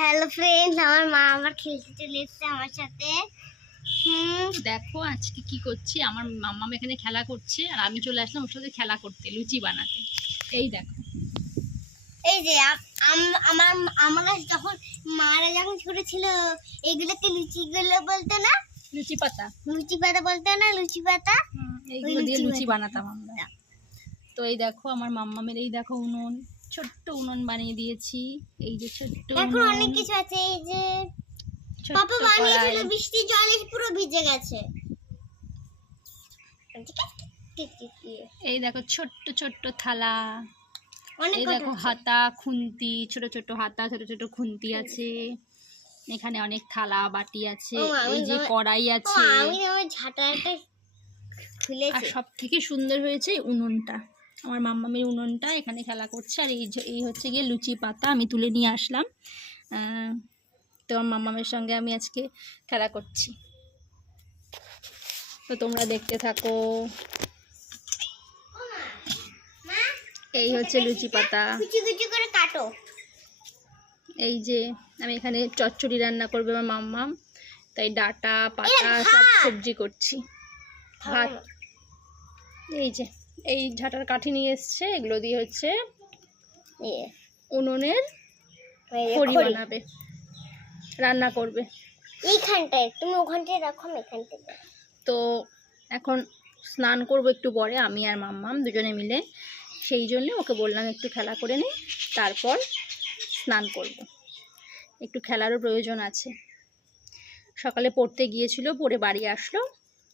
Hello friends আমার মা আমার খেলতে চলে এসেছে আমার সাথে। হুম। দেখো আজকে কি করছি? আমার মাম্মাম এখানে খেলা করছে আর আমি চলে আসলাম ওর সাথে খেলা করতে লুচি বানাতে। এই দেখো। এই যে আম- আম- আমার আমরা যখন মারা যখন ছোট ছিল এগুলোকে লুচিগুলো বলতো না? লুচি পাতা। লুচি পাতা বলতো না? লুচি পাতা? এইগুলো দিয়ে লুচি লুচি বানাতাম আমরা। তো এই দেখো আমার মাম্মামের এই দেখো উনুন। ছোট্ট উনুন বানিয়ে দিয়েছি। এই যে ছোট্ট এখন অনেক কিছু আছে এই যে পাপা বানিয়েছিল। বৃষ্টির জলে পুরো ভিজে গেছে। এই দেখো ছোট্ট ছোট্ট থালা। অনেক এই দেখো হাতা খুন্তি ছোট ছোট হাতা ছোট ছোট খুন্তি আছে। এখানে অনেক থালা বাটি আছে। এই যে কড়াই আছে। আমি আমার ঝাঁটাটা আর সব থেকে সুন্দর হয়েছে উনুনটা। আমার মাম্মামের উনুনটা এখানে খেলা করছে। আর এই এই হচ্ছে গিয়ে লুচি পাতা আমি তুলে নিয়ে আসলাম। তো আমার মাম্মামের সঙ্গে আমি আজকে খেলা করছি। তো তোমরা দেখতে থাকো। এই হচ্ছে লুচি পাতা। করে কাটো। এই যে আমি এখানে চচ্চড়ি রান্না করবে আমার মাম্মাম। তাই ডাটা পাতা সব সবজি করছি। ভাত। এই যে। এই ঝাঁটার কাঠি নিয়ে এসছে এগুলো দিয়ে হচ্ছে উনুনের খড়ি খড়ি। বানাবে রান্না করবে। এইখানটায় তুমি ওখানটায় রাখো আমি এখানটায় তো এখন স্নান করব একটু পরে আমি আর মাম্মাম দুজনে মিলে। সেই জন্য ওকে বললাম একটু খেলা করে নে তারপর স্নান করব। একটু খেলারও প্রয়োজন আছে। সকালে পড়তে গিয়েছিল পড়ে বাড়ি আসলো।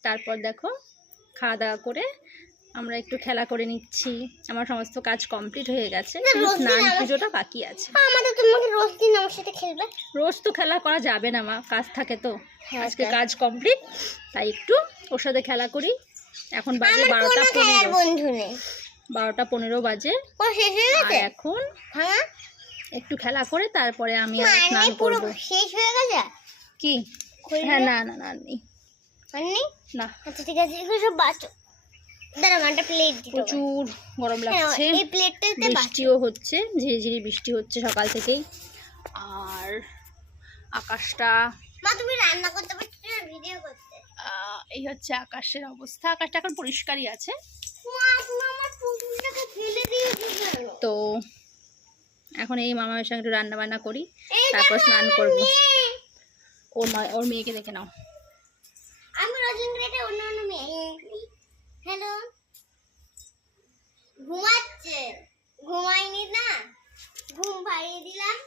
তারপর দেখো খাওয়া দাওয়া করে আমরা একটু খেলা করে নিচ্ছি। আমার সমস্ত কাজ কমপ্লিট হয়ে গেছে। স্নান পুজোটা বাকি আছে। আমাদের তোমাকে রোজ দিন আমার সাথে খেলবে। রোজ তো খেলা করা যাবে না মা কাজ থাকে তো। হ্যাঁ, আজকে কাজ- কমপ্লিট তাই একটু ওর সাথে খেলা করি। এখন বাজে বারোটা পনেরো। বন্ধু নেই। বারোটা পনেরো বাজে। হয়ে এখন হ্যাঁ। একটু খেলা করে তারপরে আমি স্নান করব। শেষ হয়ে গেছে? কি? হ্যাঁ না না না নেই? না। আচ্ছা ঠিক আছে এগুলো সব বাঁচো। প্রচুর গরম হ্যাঁ, লাগছে। বৃষ্টিও হচ্ছে ঝিরিঝিরি বৃষ্টি হচ্ছে সকাল থেকেই। আর আকাশটা তুমি রান্না করতে ভিডিও করতে? এই হচ্ছে আকাশের অবস্থা। আকাশটা এখন পরিষ্কারই আছে। তো এখন এই মামার সঙ্গে একটু রান্না বান্না করি তারপর স্নান করব। ওর মা ওর মেয়েকে দেখে নাও। আমি রজনীটা অন্য অন্য মেয়ে। হ্যালো ঘুমাচ্ছে। ঘুমাইনি না? ঘুম পাড়িয়ে দিলাম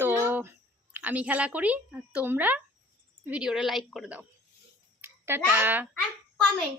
তো আমি খেলা করি আর তোমরা ভিডিওটা লাইক করে দাও। টাটা। আর কমেন্ট